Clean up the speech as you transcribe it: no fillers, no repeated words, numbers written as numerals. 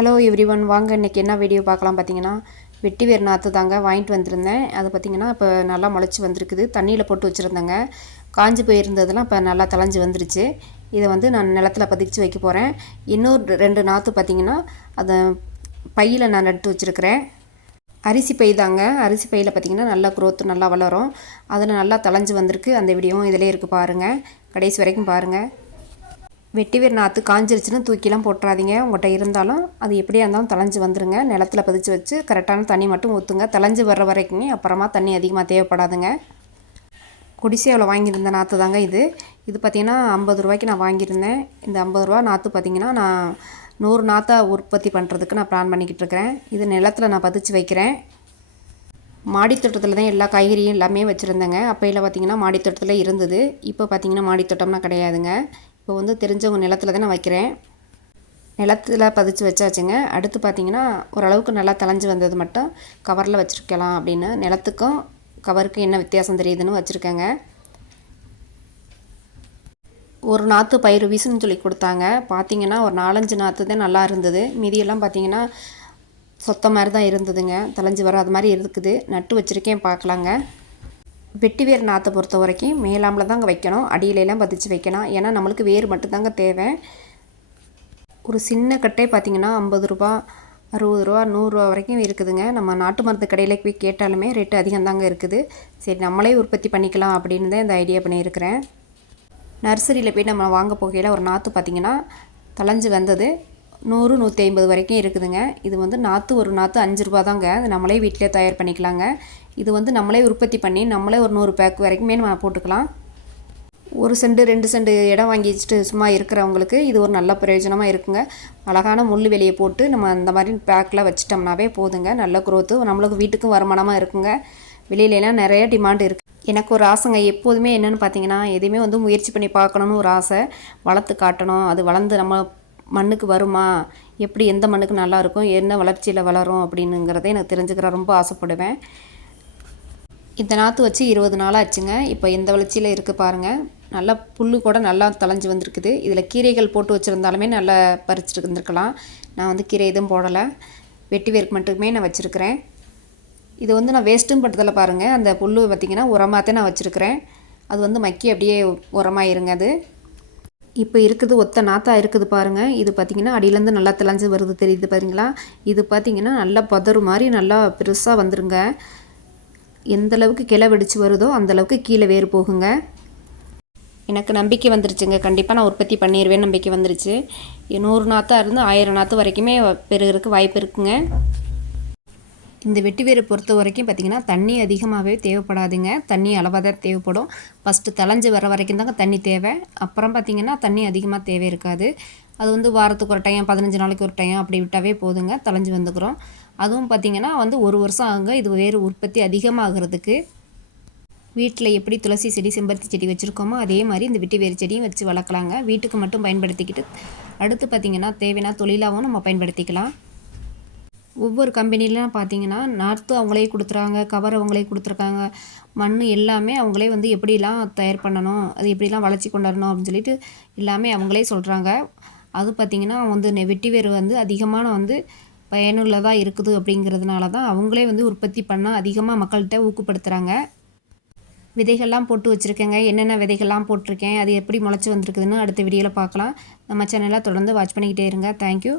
Hello everyone, வாங்க இன்றைக்கி என்ன வீடியோ பார்க்கலாம். பார்த்தீங்கன்னா வெட்டி வேர் நாற்று தாங்க வாங்கிட்டு வந்திருந்தேன். அது பார்த்திங்கன்னா இப்போ நல்லா முளைச்சி வந்திருக்குது. தண்ணியில் போட்டு வச்சுருந்தேங்க, காஞ்சி போயிருந்ததெல்லாம் இப்போ நல்லா தளைஞ்சி வந்துருச்சு. இதை வந்து நான் நிலத்தில் பதிச்சு வைக்க போகிறேன். இன்னொரு 2 நாற்று பார்த்திங்கன்னா அதை பையில் நான் நட்டு வச்சுருக்கிறேன். அரிசி பை தாங்க. அரிசி பையில் பார்த்திங்கன்னா நல்லா க்ரோத் நல்லா வளரும். அதில் நல்லா தளைஞ்சி வந்திருக்கு. அந்த வீடியோவும் இதிலே இருக்குது பாருங்கள், கடைசி வரைக்கும் பாருங்கள். வெட்டிவேர் நாற்று காஞ்சிருச்சுன்னு தூக்கிலாம் போட்டுறாதீங்க. உங்கள்கிட்ட இருந்தாலும் அது எப்படியா இருந்தாலும் தளைஞ்சி வந்துடுங்க. நிலத்தில் பதிச்சு வச்சு கரெக்டான தண்ணி மட்டும் ஊற்றுங்க. தளைஞ்சி வர்ற வரைக்குமே, அப்புறமா தண்ணி அதிகமாக தேவைப்படாதுங்க. குடிசையில் வாங்கியிருந்த நாற்று தாங்க இது. இது பார்த்திங்கன்னா 50 ரூபாய்க்கு நான் வாங்கியிருந்தேன். இந்த 50 ரூபா நாற்று பார்த்திங்கன்னா நான் 100 நாற்றா உற்பத்தி பண்ணுறதுக்கு நான் பிளான் பண்ணிக்கிட்டு இருக்கிறேன். இது நிலத்தில் நான் பதிச்சு வைக்கிறேன். மாடித்தோட்டத்தில் தான் எல்லா காய்கறியும் எல்லாமே வச்சுருந்தேங்க. அப்பையில் பார்த்திங்கன்னா மாடித்தோட்டத்தில் இருந்தது. இப்போ பார்த்திங்கன்னா மாடித்தோட்டம்னா கிடையாதுங்க. இப்போ வந்து தெரிஞ்சவங்க நிலத்தில் தான் நான் வைக்கிறேன். நிலத்தில் பதிச்சு வச்சாச்சுங்க. அடுத்து பார்த்திங்கன்னா ஓரளவுக்கு நல்லா தளைஞ்சி வந்தது மட்டும் கவரில் வச்சுருக்கலாம் அப்படின்னு. நிலத்துக்கும் கவருக்கும் என்ன வித்தியாசம் தெரியுதுன்னு வச்சுருக்கேங்க. ஒரு நாற்று பயிர் வீசுன்னு சொல்லி கொடுத்தாங்க. பார்த்திங்கன்னா ஒரு 4-5 நாற்று தான் நல்லா இருந்தது. மீதியெல்லாம் பார்த்திங்கன்னா சொத்த மாதிரி தான் இருந்ததுங்க. தளைஞ்சி வராத மாதிரி இருக்குது. நட்டு வச்சுருக்கேன், பார்க்கலாங்க. வெட்டி வேர் நாற்றை பொறுத்த வரைக்கும் மேலாம்பில் தாங்க வைக்கணும். அடியிலெல்லாம் பதிச்சு வைக்கணும். ஏன்னா நம்மளுக்கு வேர் மட்டும்தாங்க தேவை. ஒரு சின்ன கட்டை பார்த்திங்கன்னா 50 ரூபா, 60 ரூபா, 100 ரூபா வரைக்கும் இருக்குதுங்க. நம்ம நாட்டு மருந்து கடையில் போய் கேட்டாலுமே ரேட்டு அதிகம்தாங்க இருக்குது. சரி, நம்மளே உற்பத்தி பண்ணிக்கலாம் அப்படின்னு தான் இந்த ஐடியா பண்ணியிருக்கிறேன். நர்சரியில் போய் நம்ம வாங்க போகையில் ஒரு நாற்று பார்த்திங்கன்னா தளைஞ்சி வந்தது 100, 150 வரைக்கும் இருக்குதுங்க. இது வந்து நாற்று ஒரு நாற்று 5 ரூபா தாங்க. அது நம்மளே வீட்டிலே தயார் பண்ணிக்கலாங்க. இது வந்து நம்மளே உற்பத்தி பண்ணி நம்மளே ஒரு 100 பேக் வரைக்குமே நம்ம போட்டுக்கலாம். 1 சென்ட் 2 சென்ட் இடம் வாங்கி வச்சுட்டு சும்மா இருக்கிறவங்களுக்கு இது ஒரு நல்ல பிரயோஜனமாக இருக்குங்க. அழகான முள் வெளியே போட்டு நம்ம அந்த மாதிரி பேக்கில் வச்சிட்டோம்னாவே போதுங்க. நல்ல குரோத்து, நம்மளுக்கு வீட்டுக்கும் வருமானமாக இருக்குங்க. வெளியிலலாம் நிறைய டிமாண்ட் இருக்குது. எனக்கு ஒரு ஆசைங்க எப்போதுமே என்னென்னு பார்த்தீங்கன்னா, எதையுமே வந்து முயற்சி பண்ணி பார்க்கணுன்னு ஒரு ஆசை. வளர்த்து காட்டணும். அது வளர்ந்து நம்ம மண்ணுக்கு வருமா, எப்படி எந்த மண்ணுக்கு நல்லாயிருக்கும், என்ன வளர்ச்சியில் வளரும் அப்படின்னுங்கிறத எனக்கு தெரிஞ்சுக்கிற ரொம்ப ஆசைப்படுவேன். இந்த நாற்று வச்சு 20 நாள் ஆச்சுங்க. இப்போ எந்த வளர்ச்சியில் இருக்குது பாருங்கள். நல்லா புல் கூட நல்லா தளைஞ்சி வந்திருக்குது. இதில் கீரைகள் போட்டு வச்சுருந்தாலுமே நல்லா பறிச்சுட்டு இருந்திருக்கலாம். நான் வந்து கீரை எதுவும் போடலை. வெட்டி வேருக்கு மட்டுமே நான் வச்சுருக்கிறேன். இது வந்து நான் வேஸ்ட்டும் பட்டதில் பாருங்கள். அந்த புல் பார்த்திங்கன்னா உரமாகத்தான் நான் வச்சுருக்கிறேன். அது வந்து மக்கி அப்படியே உரமாயிருங்க. அது இப்போ இருக்குது ஒத்த நாற்றா இருக்குது பாருங்கள். இது பார்த்திங்கன்னா அடியிலேருந்து நல்லா தளைஞ்சி வருது, தெரியுது பாருங்களா. இது பார்த்திங்கன்னா நல்லா பதறு மாதிரி நல்லா பெருசாக வந்துருங்க. எந்த அளவுக்கு கிளை வெடிச்சு வருதோ அந்தளவுக்கு கீழே வேறு போகுங்க. எனக்கு நம்பிக்கை வந்துருச்சுங்க. கண்டிப்பாக நான் உற்பத்தி பண்ணிடுவேன், நம்பிக்கை வந்துருச்சு. 100 நாற்றா இருந்து 1000 நாற்று வரைக்குமே பெருகிறதுக்கு வாய்ப்பு இருக்குங்க. இந்த வெட்டி வேரை பொறுத்த வரைக்கும் பார்த்திங்கன்னா தண்ணி அதிகமாகவே தேவைப்படாதுங்க. தண்ணி அளவாக தான் தேவைப்படும். ஃபஸ்ட்டு தளைஞ்சி வர வரைக்கும் தாங்க தண்ணி தேவை. அப்புறம் பார்த்திங்கன்னா தண்ணி அதிகமாக தேவை இருக்காது. அது வந்து வாரத்துக்கு ஒரு டைம், 15 நாளைக்கு ஒரு டைம் அப்படி விட்டாவே போதுங்க, தளைஞ்சி வந்துக்கிறோம். அதுவும் பார்த்திங்கன்னா வந்து 1 வருஷம் ஆகுங்க இது வேறு உற்பத்தி அதிகமாகிறதுக்கு. வீட்டில் எப்படி துளசி செடி, செம்பருத்தி செடி வச்சுருக்கோமோ அதே மாதிரி இந்த வெட்டி வேறு செடியும் வச்சு வளர்க்கலாங்க. வீட்டுக்கு மட்டும் பயன்படுத்திக்கிட்டு அடுத்து பார்த்திங்கன்னா தேவையான தொழிலாகவும் நம்ம பயன்படுத்திக்கலாம். ஒவ்வொரு கம்பெனிலாம் பார்த்திங்கன்னா நாற்று அவங்களே கொடுத்துறாங்க, கவர் அவங்களே கொடுத்துருக்காங்க, மண் எல்லாமே அவங்களே வந்து எப்படிலாம் தயார் பண்ணணும், அது எப்படிலாம் வளர்ச்சி கொண்டாடணும் அப்படின்னு சொல்லிட்டு எல்லாமே அவங்களே சொல்கிறாங்க. அது பார்த்திங்கன்னா வந்து வெட்டி வேர் வந்து அதிகமான வந்து பயனுள்ளதாக இருக்குது. அப்படிங்கிறதுனால தான் அவங்களே வந்து உற்பத்தி பண்ணால் அதிகமாக மக்கள்கிட்ட ஊக்கப்படுத்துகிறாங்க. விதைகள்லாம் போட்டு வச்சுருக்கேங்க. என்னென்ன விதைகள்லாம் போட்டிருக்கேன், அது எப்படி முளைச்சி வந்திருக்குதுன்னு அடுத்த வீடியோவில் பார்க்கலாம். நம்ம சேனலை தொடர்ந்து வாட்ச் பண்ணிக்கிட்டே இருங்க. தேங்க்யூ.